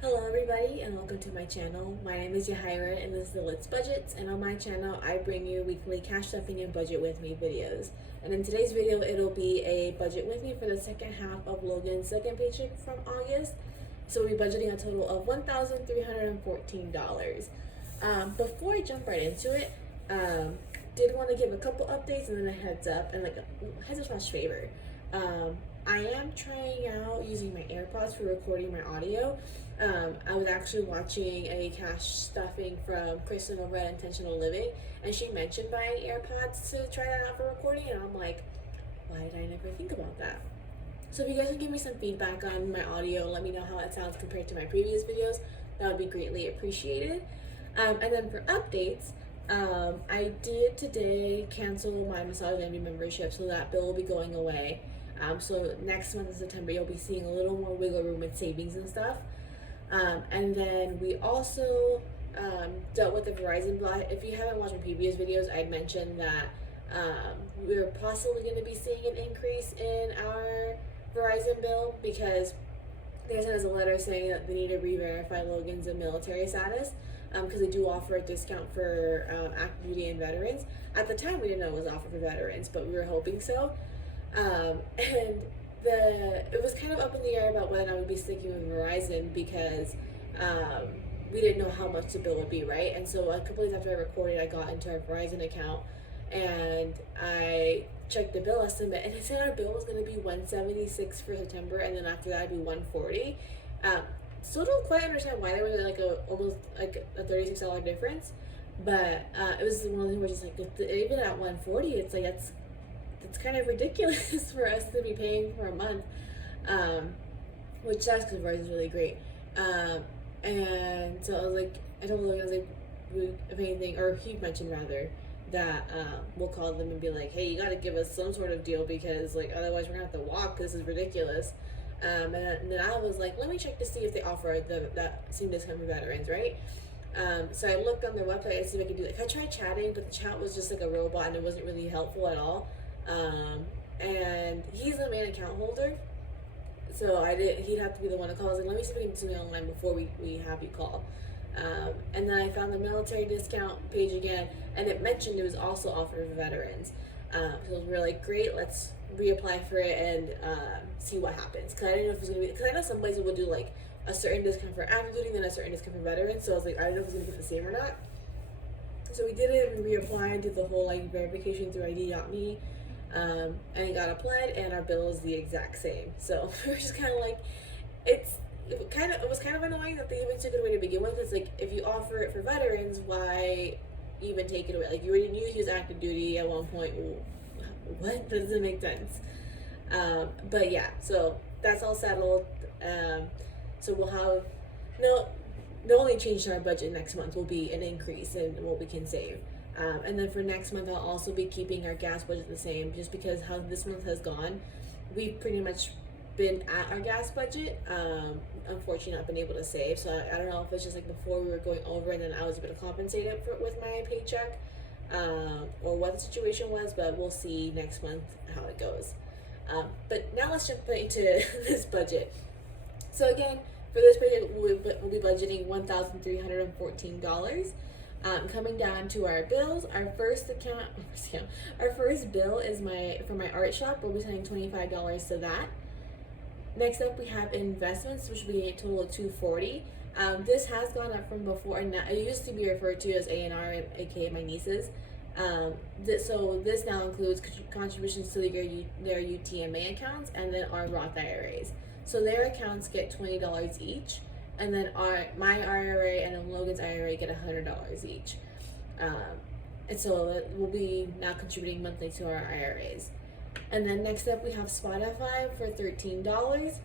Hello everybody and welcome to my channel. My name is Yahaira and this is the Let's Budgets, and on my channel I bring you weekly cash stuffing and budget with me videos. And in today's video it'll be a budget with me for the second half of Logan's second paycheck from August. So we'll be budgeting a total of $1,314. Before I jump right into it, did want to give a couple updates and then a heads up and like a heads up slash favor. I am trying out using my AirPods for recording my audio. I was actually watching a cash stuffing from Kristen over at Intentional Living, and she mentioned buying AirPods to try that out for recording, and I'm like, why did I never think about that? So if you guys can give me some feedback on my audio, let me know how it sounds compared to my previous videos, that would be greatly appreciated. And then for updates, I did today cancel my Massage Envy membership, so that bill will be going away. So next month in September, you'll be seeing a little more wiggle room with savings and stuff. And then we also dealt with the Verizon bill. If you haven't watched my previous videos, I'd mentioned that we were possibly going to be seeing an increase in our Verizon bill because they sent us a letter saying that they need to re-verify Logan's military status because they do offer a discount for active duty and veterans. At the time, we didn't know it was offered for veterans, but we were hoping so. And it was kind of up in the air about whether I would be sticking with Verizon because we didn't know how much the bill would be, right? And so a couple days after I recorded, I got into our Verizon account and I checked the bill estimate, and it said our bill was going to be $176 for September, and then after that it'd be $140. Still don't quite understand why there was like almost like a $36 difference, but it was one of the things where just like even at $140, it's like it's kind of ridiculous for us to be paying for a month, which sucks because Verizon is really great. And so I was like, I told Logan, I was like, if anything, or he mentioned rather, that we'll call them and be like, hey, you got to give us some sort of deal because like otherwise we're gonna have to walk. This is ridiculous. And then I was like, let me check to see if they offer that same discount for veterans, right? So I looked on their website and see if I could do that. I tried chatting, but the chat was just like a robot and it wasn't really helpful at all. And he's the main account holder, so he'd have to be the one to call. I was like, let me see if I can do something online before we have you call. And then I found the military discount page again, and it mentioned it was also offered for veterans. So we were like, great, let's reapply for it and see what happens. Because I didn't know if it was going to be, because I know some places would do like a certain discount for active duty, then a certain discount for veterans. So I was like, I don't know if it's going to get the same or not. So we did it, we reapplied, did the whole like verification through ID.me, and it got applied, and our bill is the exact same. So we were just kind of like, it was kind of annoying that they even took it away to begin with. It's like, if you offer it for veterans, why even take it away? Like, you already knew he was active duty at one point. What? That doesn't make sense. But yeah, so that's all settled. So we'll have the only change to our budget next month will be an increase in what we can save. And then for next month, I'll also be keeping our gas budget the same, just because how this month has gone. We've pretty much been at our gas budget. Unfortunately, not been able to save. So I don't know if it's just like before we were going over and then I was able to compensate it with my paycheck, or what the situation was, but we'll see next month how it goes. But now let's jump into this budget. So again, for this budget, we'll be budgeting $1,314. Coming down to our bills, our first bill is for my art shop. We'll be sending $25 to that. Next up, we have investments, which will be a total of $240. This has gone up from before, and it used to be referred to as A&R, aka my nieces. So this now includes contributions to their UTMA accounts and then our Roth IRAs. So their accounts get $20 each, and then my IRA and then Logan's IRA get $100 each. And so we'll be now contributing monthly to our IRAs. And then next up we have Spotify for $13,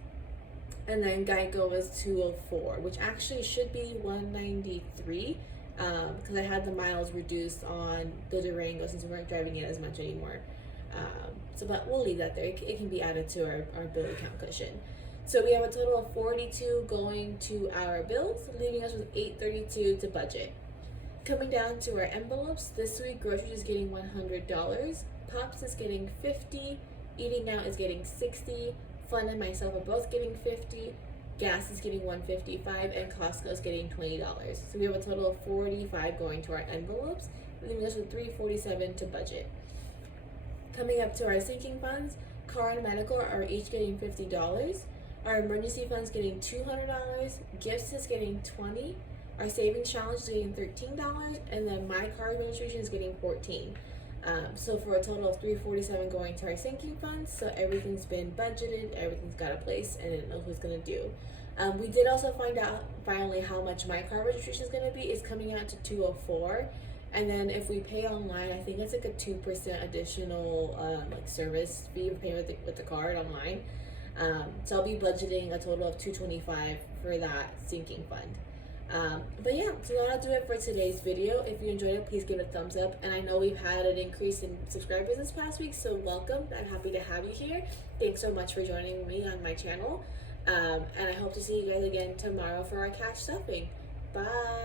and then Geico is $204, which actually should be $193, because I had the miles reduced on the Durango since we weren't driving it as much anymore. But we'll leave that there. It can be added to our bill account cushion. So we have a total of $42 going to our bills, leaving us with $832 to budget. Coming down to our envelopes, this week groceries is getting $100, Pops is getting $50, Eating Out is getting $60, Fun and myself are both getting $50, gas is getting $1.55, and Costco is getting $20. So we have a total of $45 going to our envelopes, and then we have $347 to budget. Coming up to our sinking funds, car and medical are each getting $50. Our emergency fund's getting $200. Gifts is getting $20. Our savings challenge is getting $13, and then my car registration is getting $14. So for a total of $347 going to our sinking funds. So everything's been budgeted, everything's got a place, and it knows what it's gonna do. We did also find out finally how much my car registration is gonna be. It's coming out to $204, and then if we pay online, I think it's like a 2% additional like service fee for paying with the card online. So I'll be budgeting a total of $225 for that sinking fund. But yeah, so that'll do it for today's video. If you enjoyed it, please give it a thumbs up. And I know we've had an increase in subscribers this past week, so welcome. I'm happy to have you here. Thanks so much for joining me on my channel. And I hope to see you guys again tomorrow for our cash stuffing. Bye.